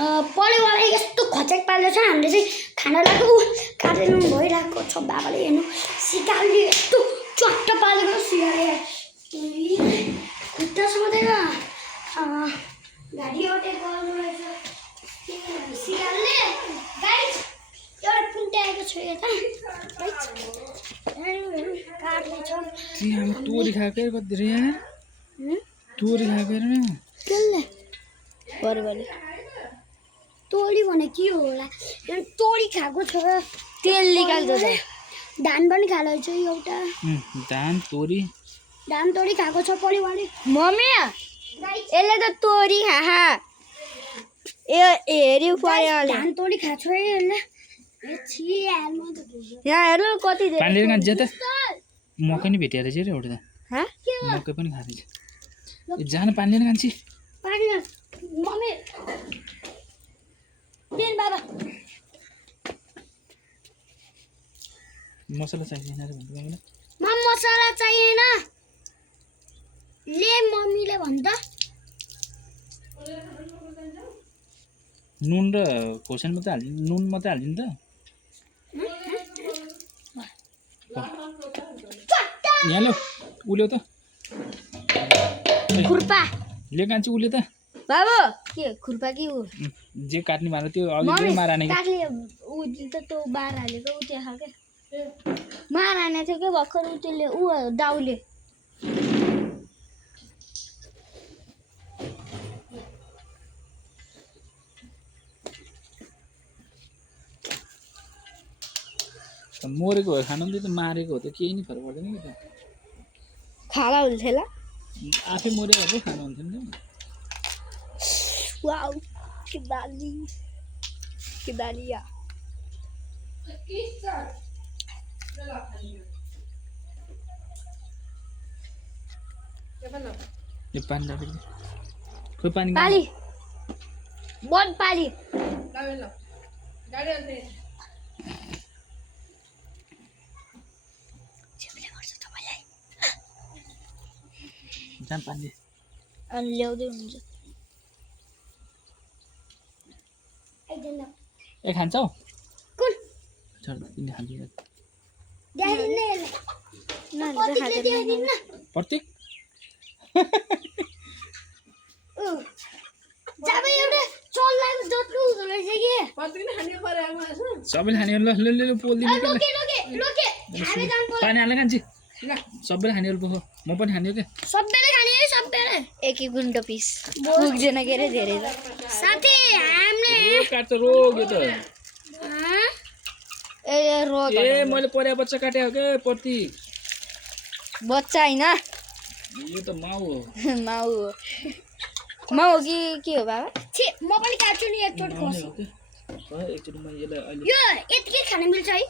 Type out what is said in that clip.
पलेवाला यस्तो खच्याक पालेको छ हामीले चाहिँ खाना लाग्यो काटेर भइरहेको छ बाबाले हेर्नु सिकालले यस्तो चट्ट पालेको सिकाले खुट्टा समातेर गाडी अटेक गर्नु रहेछ सिकालले गाइस एउटा पुन्ट्याएको छ यता गाइस काट्ने छ हामी तोरी खाएको कति रे यार तोरी खाएको रे केले बरबले तोरी भने के होला तोरी खाएको छ तेल निकाल्दो छ धान पनि खालो छ एउटा धान तोरी खाएको छ परिवारले मम्मी यसले त तोरी खाहा ए हेर्यो पर्यो धान तोरी खाएको छ यसले यहाँ हेर्नु कति पानीले खान्छ त मकै नि भेटिएर चाहिँ एउटा त मकै पनि खाँदैछ जान पानीले खान्छ पानी मम्मी पेन बाबा मसला चाहिएन रे भन्दै मलाई मसला चाहिएन ले मम्मीले भन्दा नुन र खोर्सानी मात्रै हालिदिनु नुन मात्रै हालिदिनु त यहाँ लो उल्यो त खुर्पा ले कान्छी उल्यो त बाबु के खुर्पा कि उ जे काट्ने मारा त्यो अघि मारा हानेको काट्ने उ त त्यो बार हालेको उ त्यो खाके मार हाने थियो के भर्खर उ त्यसले उ दाउले मरेको हो खानु त मारेको हो त केही नि फरक पर्दैन नि त खाला हुन्थ्यो ल आफै मरेको हो खानु हुन्थ्यो नि त वाउ के दालिया यो पानी राखेको खोइ पानी पाली बन पाली जान पानी अनि ल्याउँदै हुन्छ ए खान्छौ कुन छोड तिमीले खान्छौ प्रतीक सबैले खाने ल पोलिदिनु पानी हाल्न खान्छ सबैले खाने पो म पनि खाने के सबैले खाने है सबैले एक गुन्डो पिस पुग्दैन के रे धेरै त साथी हामीले रोग काट्छ रोग यो त ए रोग ए मैले पर्या बच्चा काटे हो के प्रतीक बच्चा हैन यो त माउ हो माउ हो कि के हो बाबा छी म पनि काट्छु नि एकचोटि खसी एकचोटि म यसलाई अहिले यो यतिकै खान मिल्छ है